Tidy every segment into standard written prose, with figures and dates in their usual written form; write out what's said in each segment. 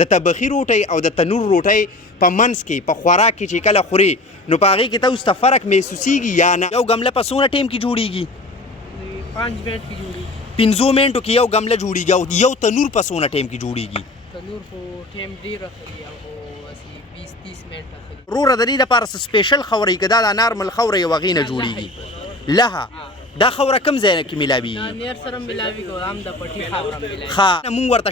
د طبخي روټۍ او د تنور روټۍ په منځ کې په خوراک کې چې کله خوري نو په هغې کې تاسو ته فرق محسوسیږي یا نه؟ یو ګمله په څومره ټایم کې جوړیږي؟ 5 منټ کې جوړیږي. 5 منټو کې یو ګمله جوړیږي. او یو تنور په څومره ټایم کې جوړیږي؟ تنور خو ټایم ډېر اخلي، هغه 20-30 منټ اخلي. وروره د دې لپاره څه سپیشل خاوره که دا د نارمل خاوره یو هغې نه جوړیږي؟ لهه دا خاوره کوم ځای نه کې میلاویږي؟ نیر سره میلاویږي او هم د پټي خاوره میلاویږي. ښه موږ ورته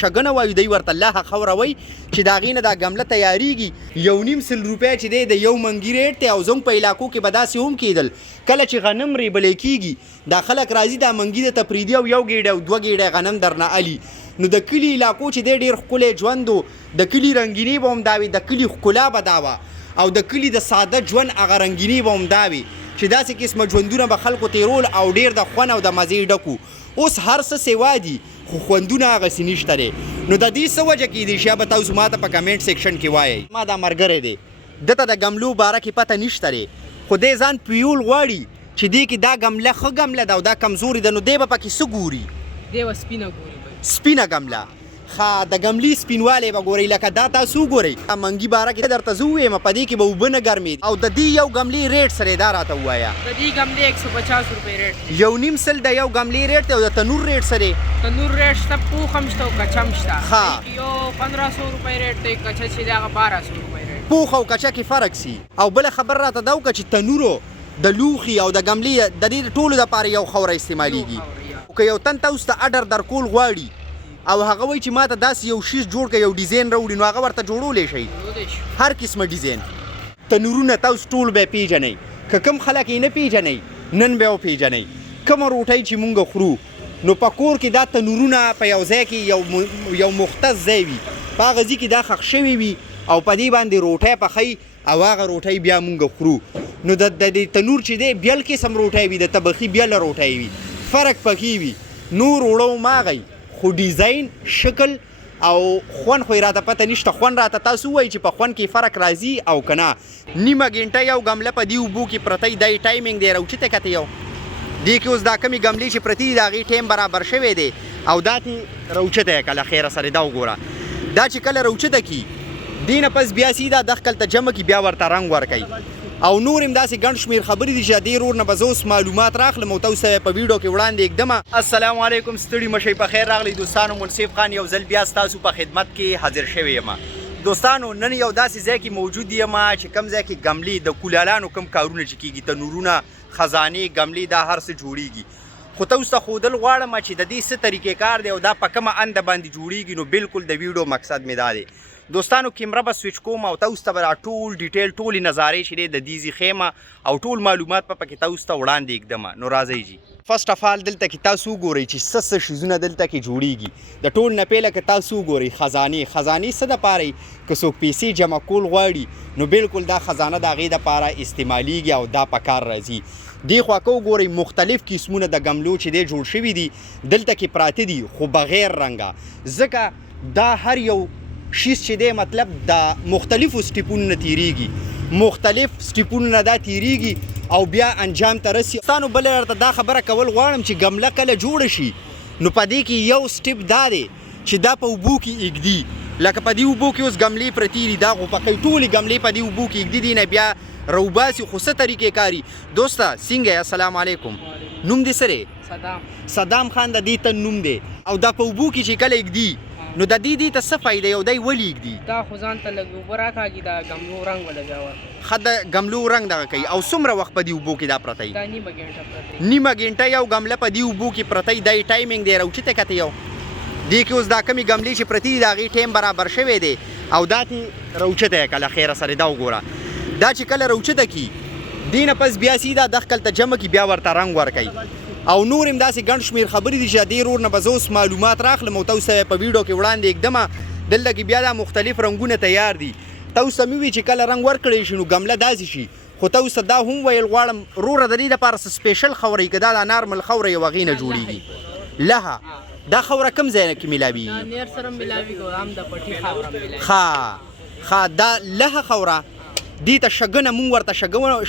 شګنه وایو، دوی ورته لهه خاوره وایي چې د هغې نه دا ګمله تیارېږي. 1.5 روپۍ چې دی د یو منګي ریټ دی. او زموږ په علاقو کې به داسې هم کېدل کله چې غنم ریبلی کېږي دا خلک راځي دا منګي د تپریدي او 1 ګېډه او 2 ګېډه غنم درنه الي. نو د کلي علاقو چې دی ډېر ښکلی ژوند و، د کلي رنګیني به هم دا وي، د کلي ښکلا به دا وه، او د کلي د ساده ژوند هغه رنګیني به هم دا وي چې داسې قسمه ژوندونه به خلکو تیرول او ډېر د خوند او د مزې ډکو. اوس هر څه سیوا دي خو خوندونه هغسې نشته دی. نو د دې څه وجه کیدی شي به تاسو ما ته په کمنټ سیکشن کې وایئ. ما دا ملګری دی دته د ګملو باره کې پته نشته دی، خو دی ځان پیول غواړي چې دې کې دا ګمله ښه ګمله ده او دا کمزورې ده. نو دی به پکې څه ګوري؟ دی به سپینه ګوري. سپینه ګمله. ښه د ګملې سپینوالی به ګورئ لکه دا تاسو وګورئ. منګي باره کې درته زه ووایم په دې کې به اوبه نه ګرمېدي. او د دې یو ګملې ریټ سره دا راته ووایه. د دې ګملې 150 روپۍ ریټ دی. 1.5 سل د یو ګملې ریټ دی. او د تنور ریټ سره؟ تنور ریټ شته، پوخ هم شته او کچه هم شته. ښه یو 1500 روپۍ ریټ دی، کچه چې دی هغه 1200 روپۍ ریټ. پوخ او کچه کې فرق سي. او بله خبر راته دا وکړه چې تنورو د لوښي او د ګملې د دې ټولو دپاره یو خاوره استعمالیږي. او که یو تن تاسو ته اډر درکول غواړي او هغه وایي چې ما ته داسې یو شیز جوړ کړه، یو ډیزاین راوړي، نو هغه ورته جوړولی شئ. هر قسمه ډیزاین. تنورونه تاسو ټول به یې پیژنئ. که کوم خلک یې نه پیژنئ نن به یې وپیژنئ. کومه روټۍ چې مونږ خورو نو په کور کې دا تنورونه په یو ځای کې یو مختص ځای وي، په هغه ځای کې دا ښخ شوي وي او په دې باندې روټۍ پخوي او هغه روټۍ بیا مونږ خورو. نو د دې تنور چې دی بیل قسم روټۍ وي، د طبخي بیله روټۍ وي، فرق پکې وي. نور اوړه ماغی خو ډیزاین شکل او خوند خو یې راته پته نشته. خوند راته تاسو ووایئ چې په خوند کې فرق راځي او که نه. نیمه ګنټه یو ګمله په دې اوبو کې پرتی دی، ټایمینګ دی راوچته کته یو دې کې اوس دا کمې ګملې چې پرتې دي د هغې ټایم برابر شوی دی او دا تې راوچته یې کله خیره سره دا وګوره. دا چې کله راوچته کي دې نه پس بیا سیده دخل ته جمع کي، بیا ورته رنګ ورکوي. او نور هم داسې ګڼ شمېر خبرې دي چې دې رور نه به زه اوس معلومات راخلم او تاسو ته په ویډیو کې وړاندې ږدمه. السلام علیکم، ستړي مشئ، په خیر راغلی دوستانو. منصف خان یو ځل بیا ستاسو په خدمت کې حاضر شوی یم. دوستانو نن یو داسې ځای کې موجود یم چې کوم ځای کې ګملې د کولالانو کوم کارونه چې کېږي، تنورونه، خزانې، ګملې، دا هر څه جوړیږي. خو تاسو ته ښودل غواړم چې د دې څه طریقې کار دی او دا په کومه انده باندې جوړیږي. نو بالکل د ویډیو مقصد مې دا دی دوستانو، کیمره به سویچ کوم او تاسو ته به دا ټول ډیټیل ټولې نظارې چې دی د دې ځای ښیمه او ټول معلومات به پکې تاسو ته وړاندې ږدمه. نو راځئ جي. فرسټ اف آل دلته کې تاسو وګورئ چې څه شیزونه دلته کې جوړیږي. د ټول نه پهله که تاسو وګورئ خزانې څه دپاره یي؟ که څوک پیسې جمع کول غواړي نو بالکل دا خزانه د هغې دپاره استعمالیږي او دا په کار راځي. دې خوا که وګورئ مختلف قسمونه د ګملو چې دی جوړ شوي دي دلته کې پراته دي خو بغیر رنګه، ځکه دا هر یو شیز چې دی مطلب د مختلفو سټیپونو نه تیریږي، مختلف سټیپونو نه دا تیریږي او بیا انجام ته رسي. دوستانو بله درته دا خبره کول غواړم چې ګمله کله جوړه شي نو په دې کې یو سټیپ دا دی چې دا په اوبو کې ایږدي. لکه په دې اوبو کې اوس ګملې پرتې دي، دا خو پکې ټولې ګملې په دې اوبو کې ایږدي دي نه بیا روباسي. خو څه طریقې کاري دوسته څنګه؟ السلام علیکم، نوم دې څه دی؟ صدام خان د دې تن نوم دی. او دا په اوبو کې چې کله ایږدي نو د دې ته څه فایده یو دی ولې ایږدي؟ دا خو ځان ته لږ اوبه راکاږي، دا ګملو رنګ ولګوه. ښه د ګملو رنګ دغه کوي. او څومره وخت په دې اوبو کې دا پرتی؟ دا نیمه ګنټه پرتی. نیمه ګنټه یو ګمله په دې اوبو کې پرتی دی، ټایمینګ دی راوچته کته یو دې کې اوس دا کمې ګملې چې پرتې دي د هغې ټایم برابر شوی دی او دا تې راوچته یې کله خیره سره دا وګوره. دا چې کله راوچته کي دې نه پس بیا سیده دخل ته جمع کي، بیا ورته رنګ ورکوي. او نور هم داسې ګڼ شمېر خبرې دي چې دې رور نه به زه اوس معلومات راخلم او تاسو ته په ویډیو کې وړاندې ږدمه. دلته کې بیا دا مختلف رنګونه تیار دي. تاسو ته مې ووایي چې کله رنګ ورکړی شي نو ګمله داسې شي. خو تاسو ته دا هم ویل غواړم وروره د دې لپاره څه سپیشل خاوره که دا د نارمل خاوره یو هغې نه جوړیږي. لهه دا خاوره کوم ځای نه کې میلاویږي؟ نیر سره میلاویږي او هم د پټي خاوره میلاویږي. ښه دا لهه خاوره دې ته شګنه مونږ ورته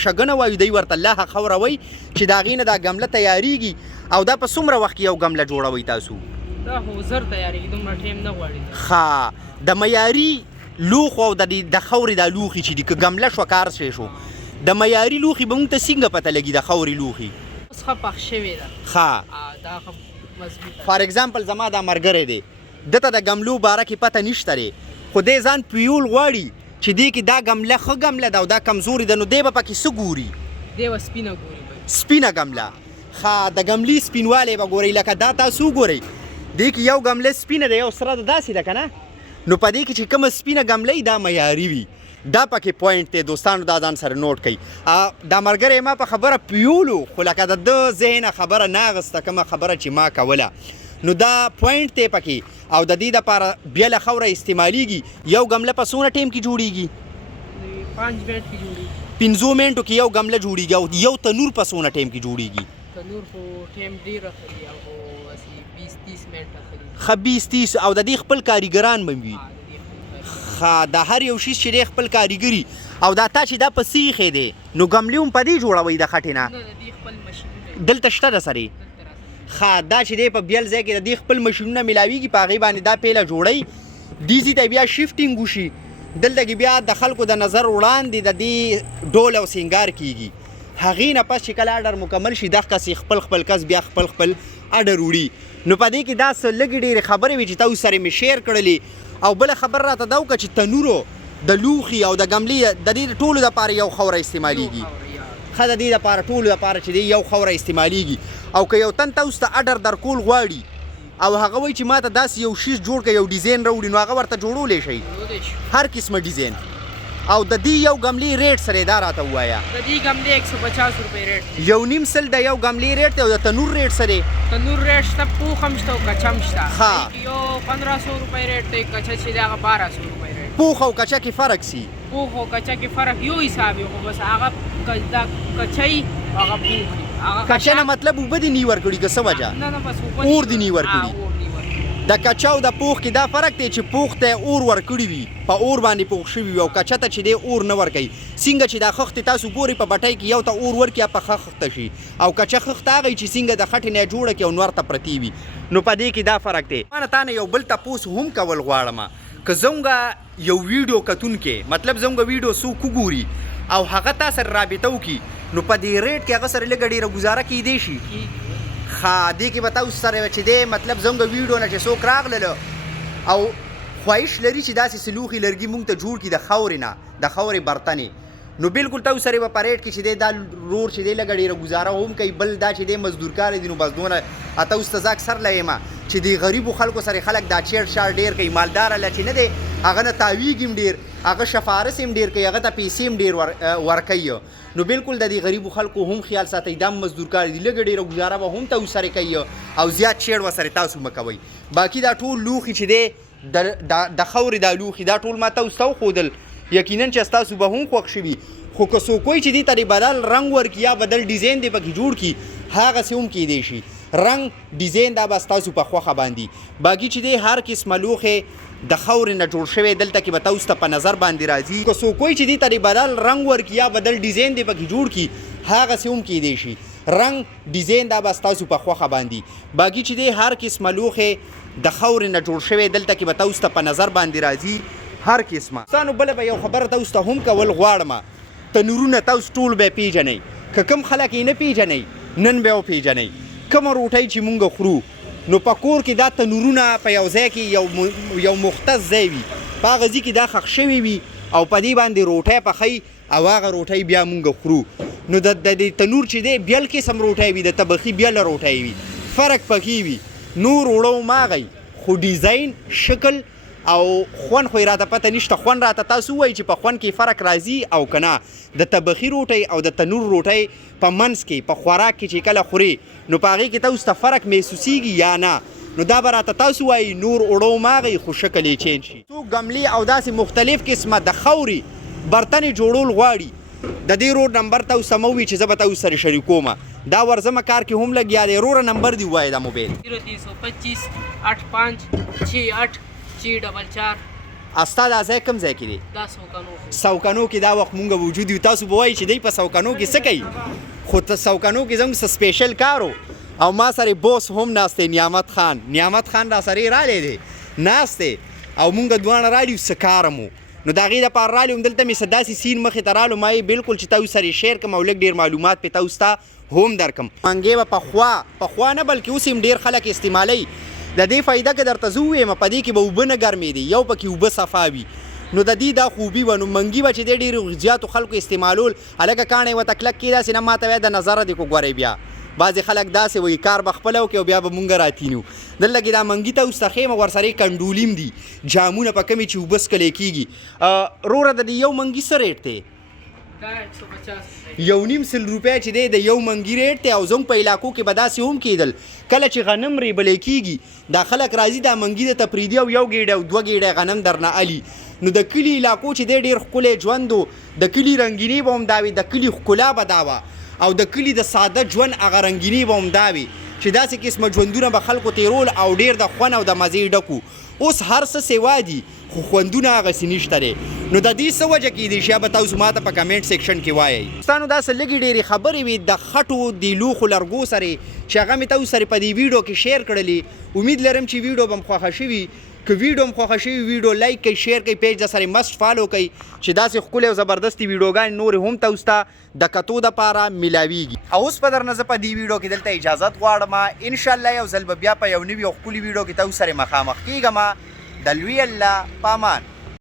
شګنه وایو، دوی ورته لهه خاوره وایي چې د هغې نه دا ګمله تیارېږي. او دا په څومره وخت کې یو ګمله جوړوئ تاسو؟ دا خو زر تیارېږي دومره ټایم نه غواړي ښه د معیاري لوښو او د خاورې دا لوښي چې دي که ګمله شوه کار شو د معیاري لوښي به موږ ته څنګه پته لګي د خاورې لوښي اوس ښه پخ شوې ده ښه دا ښه مضبوطه فار اگزامپل زما دا ملګری دی دته د ګملو باره کې پته نشته دی خو دی ځان پیول غواړي چې دې کې دا ګمله ښه ګمله ده او دا کمزوري ده نو دی به پکې څه ګوري دی به سپینه ګوري سپینه ګمله ښه د ګملې سپینوالی به ګورئ لکه دا تاسو وګورئ دې کې یو ګمله سپینه ده یو سره ده داسې ده که نه نو په دې کې چې کومه سپینه ګمله دا معیاري وي دا پکې پوینټ دی دوستانو دا ځان سره نوٹ کړئ دا ملګری ما په خبره پیولو خو لکه د ده ذهنه خبره نه اغسته کومه خبره چې ما کوله نو دا پوینټ دی پکې او د دې دپاره بیله خاوره استعمالیږي یو ګمله په څومره ټایم کې جوړیږي 5 منټ کې جوړیږي 5 منټو کې یو ګمله جوړیږي او یو تنور په څومره ټایم کې جوړیږي تنور خو ټایم ډېر اخلي او 20-30 منټ اخلي ښه 20-30 او د دې خپل کاریګران به وي ښه د هر یو شیز چې دی خپل کاریګري او دا تا چې دا په سیخې دی نو ګملې هم په دې جوړوئ د خټې نه دلته شته د سرې ښه دا چې دی په بیل ځای کې د دې خپل مشینونه میلاویږي په هغې باندې دا پیله جوړئ دې ځي ته بیا شفټینګ وشي دلته کې بیا د خلکو د نظر وړاندې د دې ډول او سینګار کیږي هغې نه پس چې کله اډر مکمل شي دغه کس خپل کس بیا خپل اډر وړي نو په دې کې دا څه لږې ډېرې خبرې وي چې تاسو سره مې شیر کړلې او بله خبر راته دا وکړه چې تنورو د لوښي او د ګملې د دې ټولو دپاره یو خاوره استعمالیږي ښه د دې دپاره ټولو دپاره چې دی یو خاوره استعمالیږي او که یو تن تاسو ته اډر درکول غواړي او هغه وایي چې ما ته داسې یو شیز جوړ کړه یو ډیزاین راوړي نو هغه ورته جوړولی شئ هر قسمه ډیزاین او د دې یو ګملې ریټ سره دا راته ووایه د دې ګملې 150 روپۍ ریټ یو نیم سل د یو ګملې ریټ دی او د تنور ریټ سره تنور ریټ شته پوخ هم شته او کچه هم شته ښه یو 1500 روپۍ ریټ دی کچه چې دی هغه 1200 روپۍ ریټ پوخ او کچه کې فرق سي پوخ او کچه کې فرق یو حساب یو خو بس هغه دا کچه یي هغه پوخ کچه نه مطلب اوبه دې نی ورکړي که څه وجه نه بس اور دې نی ورکړي د کچه او د پوخ کې دا فرق دی چې پوخ ته اور ورکړي وي په اور باندې پوخ شوي وي او کچه ته چې دی اور نه ورکوي څنګه چې دا خښتې تاسو ګورئ په بټۍ کې یو ته اور ورکړي یا په ښه خښته شي او کچه خښته هغه چې څنګه د خټې نه جوړه کړي او نور ته پرتې وي نو په دې کې دا فرق دی ما نه تا نه یو بل تپوس هم کول غواړم که زموږ یو ویډیو کتونکی مطلب زموږ ویډیو څوک وګوري او هغه تا سره رابطه وکړي نو په دې ریټ کې هغه سره لږه ډېره ګزاره کیدی شي ښه دې کې به تاسو سره چې دی مطلب زموږ ویډیو نه چې څوک راغلله او خواهش لري چې داسې سلوخي لرګي موږ ته جوړ کړي د خاورې نه د خاورې برتنې نو بالکل تاسو سره به په ریټ کې چې دی دا رور چې دی لږه ډېره ګزاره هم کوي بل دا چې دی مزدور کار دی نو بس دونه تاسو ته زه اکثر لایم چې د غریبو خلکو سره خلک دا چیړ شاړ ډېر کوي مالدار الله چې نه دی هغه نه تاویږي هم ډېر هغه شفارس هم ډېر کوي هغه ته پیسې هم ډېر ورکوي نو بالکل د دې غریبو خلکو هم خیال ساتئ دا مزدور کار دي لږه ډېره ګزاره به هم تاسو سره کوي او زیات چیړ ورسره تاسو مه کوئ باقي دا ټول لوښي چې دی د خاورې دا لوښي دا ټول ما تاسو ته وښودل یقینا چې ستاسو به هم خوښ شوي خو که څوک وایي چې دې ته بدل رنګ ورکړي یا بدل ډیزاین دې پکې جوړ کړي هغسې هم کیدی شي رنګ ډیزاین دا به ستاسو په خوښه باندې باقي چې دی هر قسمه لوښې د خاورې نه جوړ شوی دلته کې به تاسو ته په نظر باندې راځي که څوک وایي چې دې ته بدل رنګ ورکړي یا بدل ډیزاین دې پکې جوړ کړي هغسې هم کیدی شي رنګ ډیزاین دا به ستاسو په خوښه باندې باقي چې دی هر قسمه لوښې د خاورې نه جوړ شوی دلته کې به تاسو ته په نظر باندې راځي هر قسمه ستانو بله به یو خبره تاسو ته هم کول غواړم تنورونه تاسو ټول به پیژنئ که کوم خلک یې نه پیژنئ نن به وپیژنئ کومه روټۍ چې مونږ خورو نو په کور کې دا تنورونه په یو ځای کې یو مختص ځای وي په هغه ځای کې دا ښخ شوي وي او په دې باندې روټۍ پخوي او هغه روټۍ بیا مونږ خورو نو د دې تنور چې دی بیل قسم روټۍ وي د تبخي بیله روټۍ وي فرق پکې وي نور وړو ماغی خو ډیزاین شکل او خوند خو یې راته پته نشته خوند راته تاسو ووایي چې په خوند کې فرق راځي او که نه د تبخي روټۍ او د تنور روټۍ په منځ کې په خوراک کې چې کله خوري نو په هغې کې تاسو ته فرق محسوسیږي یا نه نو دا به راته تاسو وایي نور وړو ماغی خو شکل یې چینج شي څوک ګملې او داسې مختلف قسمه د خاورې برتنې جوړول غواړي د دې روډ نمبر تاسو سموي چې زه به تاسو سره شریکوم دا ورځمه کار کې هم لګیا دی روره نمبر دی ووایه دا موبایل 0325 85 68 444 استا دا ځای کوم ځای کې دی دا سوکانو سوکانو کې دا وخت مونږ وجود یو تاسو به وایي چې دی په سوکانو کې څه کوي خو ته سوکانو کې زموږ څه سپیشل کار و او ما سره بوس هم ناست دی نعمت خان را سره رالی دی ناست دی او مونږ دواړه رالیو څه کار مو نو د هغې دپاره رالیو دلته مې څه داسې سین مخې ته رالو ما یې بلکل چې تاسو سره شیر کړم او لږ ډېر معلومات پې تاسو ته هم درکړم منګې به پخوا نه بلکې اوس هم ډېر خلک استعمالوي د دې فایده که درته زه ووایم په دې کې به اوبه نه ګرمېدي یو پکې اوبه صفا وي نو د دې دا خوبي وه نو منګي به چې دی ډېرو زیاتو خلکو استعمالول هلکه کاڼی ورته کلک کېږي داسې نه ما ته وایه د نظره دې کو ګورئ بیا بعضې خلک داسې وایي کار به خپله وکړي او بیا به مونږ راتینو دلته کې دا منګي ته اوس ته ښیم ورسره یې کنډولیم دي جامونه په کمې چې اوبه څکلی کېږي وروره د دې یو منګي څه ریټ دی 1.5 روپۍ چې دی د یو منګي ریټ دی او زموږ په علاقو کې به داسې هم کېدل کله چې غنم ریبلی کېږي دا خلک راځي دا منګي د تپریدي او یو ګېډه او دوه ګېډه غنم درنه الي نو د کلي علاقو چې دی ډېر ښکلی ژوند و د کلي رنګیني به هم دا وي د کلي ښکلا به دا وه او د کلي د ساده ژوند هغه رنګیني به هم دا وي چې داسې قسمه ژوندونه به خلکو تېرول او ډېر د خوند او د مزې ډکو اوس هر څه سیوا دي خو خوندونه هغسې نشته دی نو د دې څه وجه کیدی شي به تاسو ماته په کمنټ سیکشن کې وایئ دوستانو دا څه لږې ډېرې خبرې وي د خټو د لوښو لرګو سره چې هغه مې تاسو سره په دې ویډیو کې شیر کړلې امید لرم چې ویډیو به م خوښه شوي که ویډیو م خوښه شوي ویډیو لایک کوئ شیر کوئ پیج د سره مست فالو کوئ چې داسې ښکلې او زبردستې ویډیوګانې نورې هم تاسو ته د کتو دپاره میلاویږي او اوس په درنه زه په دې ویډیو کې دلته اجازت غواړم انشاءالله یو ځل به بیا په یو نوي او ښکلي ویډیو کې تاسو سره مخامخ کېږم د لوی الله په امان